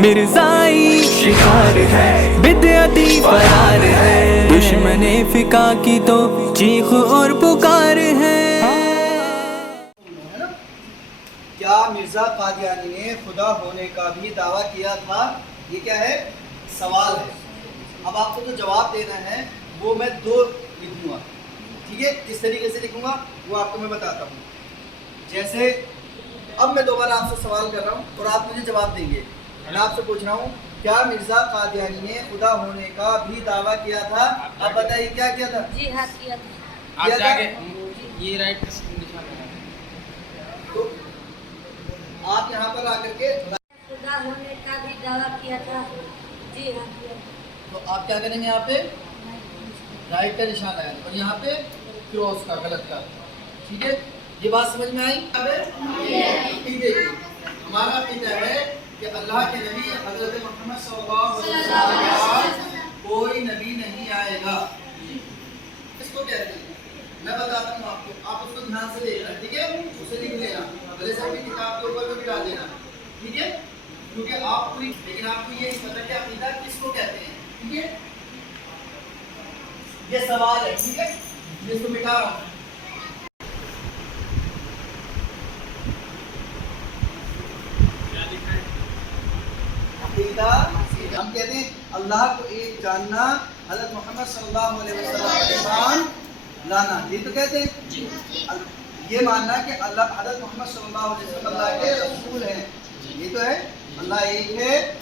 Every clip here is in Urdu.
مرزائی شکار ہے بدعتی فرار ہے، دشمن فقہ کی تو چیخ اور پکار ہے۔ کیا مرزا قادیانی نے خدا ہونے کا بھی دعویٰ کیا تھا؟ یہ کیا ہے؟ سوال ہے۔ اب آپ کو جو جواب دینا ہے وہ میں دو لکھوں گا، ٹھیک ہے؟ کس طریقے سے لکھوں گا وہ آپ کو میں بتاتا ہوں۔ جیسے اب میں دوبارہ آپ سے سوال کر رہا ہوں اور آپ مجھے جواب دیں گے۔ میں آپ سے پوچھ رہا ہوں کیا مرزا قادیانی نے خدا ہونے کا بھی دعویٰ کیا تھا؟ اب بتائیے کیا کیا تھا؟ جی ہاں کیا تھا۔ کیا تھا؟ یہ رائٹ تو آپ یہاں پر آ کر کے خدا ہونے کا بھی دعویٰ کیا تھا۔ جی ہاں کیا تھا۔ تو آپ کیا کریں گے؟ یہاں پہ رائٹ کا نشان ہے اور یہاں پہ کراس کا، غلط کا، ٹھیک ہے؟ یہ بات سمجھ میں آئی؟ ہمارا عقیدہ ہے کہ اللہ کے نبی حضرت محمد صلی اللہ علیہ وسلم کے بعد کوئی نبی نہیں آئے گا۔ اس کو کہتے ہیں، میں بتاتا ہوں آپ کو، آپ اس کو دھیان سے دیکھنا، ٹھیک ہے؟ اسے لکھ لینا، بھلے سے اپنی کتاب کے اوپر بھی ڈال دینا، ٹھیک ہے؟ کیونکہ آپ پوری، لیکن آپ کو یہ نہیں پتا کہ عقیدہ کس کو کہتے ہیں، ٹھیک ہے؟ یہ سوال ہے، ٹھیک ہے؟ میں اس کو مٹا رہا ہوں۔ ہم کہتے ہیں اللہ کو ایک جاننا، حضرت محمد صلی اللہ علیہ وسلم کا ایمان لانا، یہ تو کہتے ہیں۔ یہ ماننا کہ اللہ حضرت محمد صلی اللہ علیہ وسلم اللہ کے رسول ہیں، یہ تو ہے۔ اللہ ایک ہے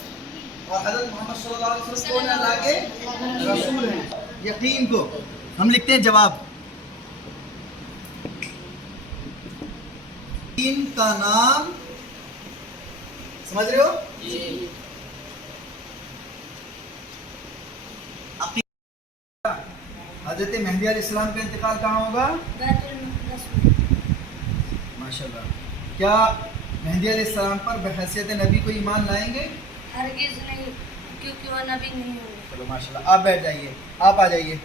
اور حضرت محمد صلی اللہ علیہ وسلم کون ہے؟ اللہ کے رسول ہیں۔ یقین کو ہم لکھتے ہیں جواب۔ یقین کا نام سمجھ رہے ہو؟ حضرت مہدی علیہ السلام کا انتقال کہاں ہوگا؟ بیت المقدس میں۔ ماشاءاللہ۔ کیا مہدی علیہ السلام پر بحیثیت نبی کو ایمان لائیں گے؟ ہرگز نہیں، کیونکہ وہ نبی نہیں ہوں گے۔ چلو ماشاءاللہ، آپ بیٹھ جائیے، آپ آ جائیے،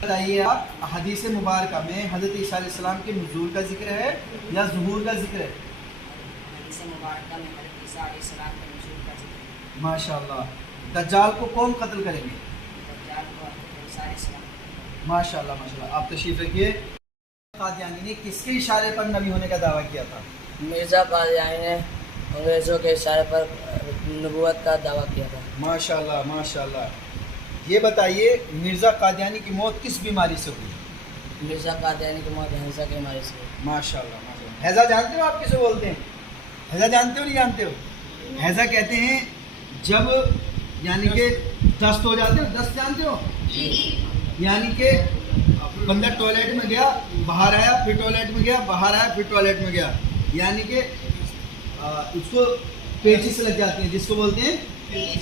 بتائیے آپ حدیث مبارکہ میں حضرت عیسیٰ علیہ السلام کے نزول کا ذکر ہے یا ظہور کا ذکر ہے؟ حدیث مبارکہ میں حضرت عیسیٰ علیہ السلام کے نزول کا ذکر ہے۔ ماشاءاللہ۔ دجال کو کون قتل کریں گے؟ دجال کو حضرت عیسیٰ علیہ السلام۔ ماشاءاللہ ماشاءاللہ، آپ تشریف رکھیے۔ قادیانی نے کس کے اشارے پر نبی ہونے کا دعویٰ کیا تھا؟ مرزا قادیانی نے انگریزوں کے اشارے پر نبوت کا دعویٰ کیا تھا۔ ماشاءاللہ ماشاءاللہ۔ یہ بتائیے مرزا قادیانی کی موت کس بیماری سے ہوئی؟ مرزا قادیانی کی موت ہنسا کی بیماری سے ہوئی۔ ماشاءاللہ ماشاءاللہ۔ حیضہ جانتے ہو آپ کسے بولتے ہیں؟ حیضہ جانتے ہو نہیں جانتے ہو؟ حیضہ کہتے ہیں جب یعنی کہ دست ہو جاتے ہو، دست جانتے ہو؟ یعنی کہ بندہ ٹوائلٹ میں گیا، باہر آیا، پھر ٹوائلٹ میں گیا، باہر آیا، پھر ٹوائلٹ میں گیا، یعنی کہ اس کو پیچس لگ جاتے ہیں، جس کو بولتے ہیں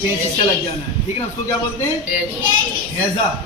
پیچس کا لگ جانا ہے، ٹھیک ہے نا؟ اس کو کیا بولتے ہیں؟ حیضہ۔